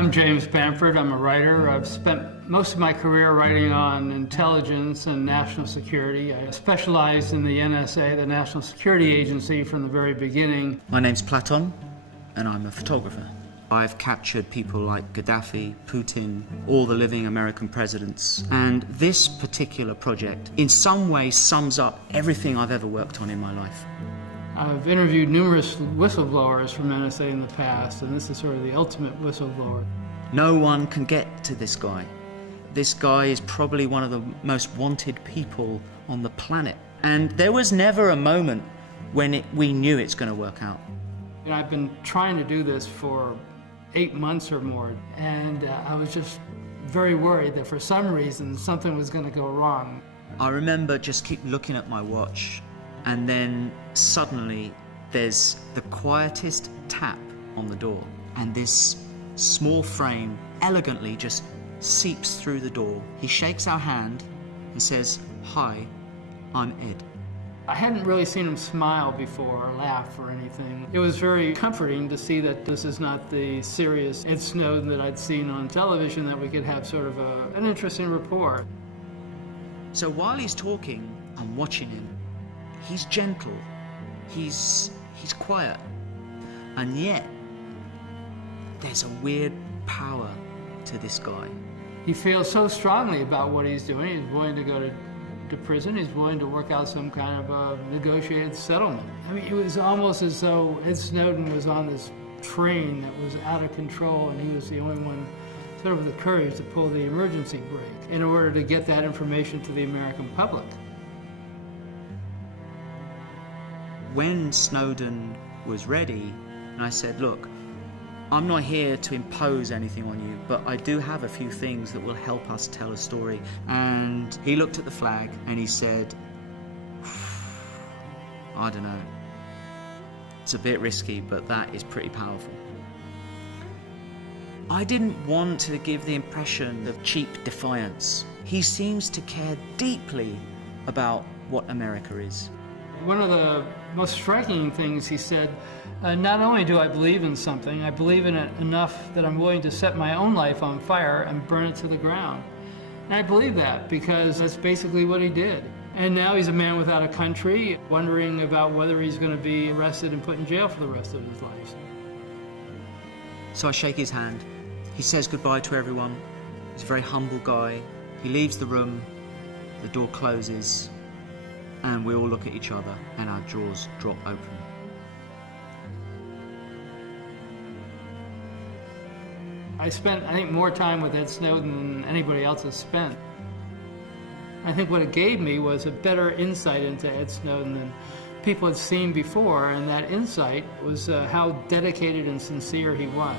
I'm James Bamford. I'm a writer. I've spent most of my career writing on intelligence and national security. I specialized in the NSA, the National Security Agency, from the very beginning. My name's Platon, and I'm a photographer. I've captured people like Gaddafi, Putin, all the living American presidents. And this particular project, in some way, sums up everything I've ever worked on in my life. I've interviewed numerous whistleblowers from NSA in the past, and this is sort of the ultimate whistleblower. No one can get to this guy. This guy is probably one of the most wanted people on the planet. And there was never a moment when we knew it's going to work out. You know, I've been trying to do this for 8 months or more, and I was just very worried that for some reason something was going to go wrong. I remember just keep looking at my watch, and then suddenly there's the quietest tap on the door, and this small frame elegantly just seeps through the door. He shakes our hand and says, "Hi, I'm Ed." I hadn't really seen him smile before or laugh or anything. It was very comforting to see that this is not the serious Ed Snowden that I'd seen on television, that we could have sort of an interesting rapport. So while he's talking, I'm watching him. He's gentle, he's quiet, and yet there's a weird power to this guy. He feels so strongly about what he's doing. He's willing to go to prison. He's willing to work out some kind of a negotiated settlement. I mean, it was almost as though Ed Snowden was on this train that was out of control, and he was the only one sort of with the courage to pull the emergency brake in order to get that information to the American public. When Snowden was ready, and I said, "Look, I'm not here to impose anything on you, but I do have a few things that will help us tell a story." And he looked at the flag and he said, "I don't know. It's a bit risky, but that is pretty powerful." I didn't want to give the impression of cheap defiance. He seems to care deeply about what America is. One of the most striking things he said, not only do I believe in something, I believe in it enough that I'm willing to set my own life on fire and burn it to the ground. And I believe that because that's basically what he did. And now he's a man without a country, wondering about whether he's going to be arrested and put in jail for the rest of his life. So I shake his hand. He says goodbye to everyone. He's a very humble guy. He leaves the room, the door closes, and we all look at each other and our jaws drop open. I spent, I think, more time with Ed Snowden than anybody else has spent. I think what it gave me was a better insight into Ed Snowden than people had seen before, and that insight was how dedicated and sincere he was.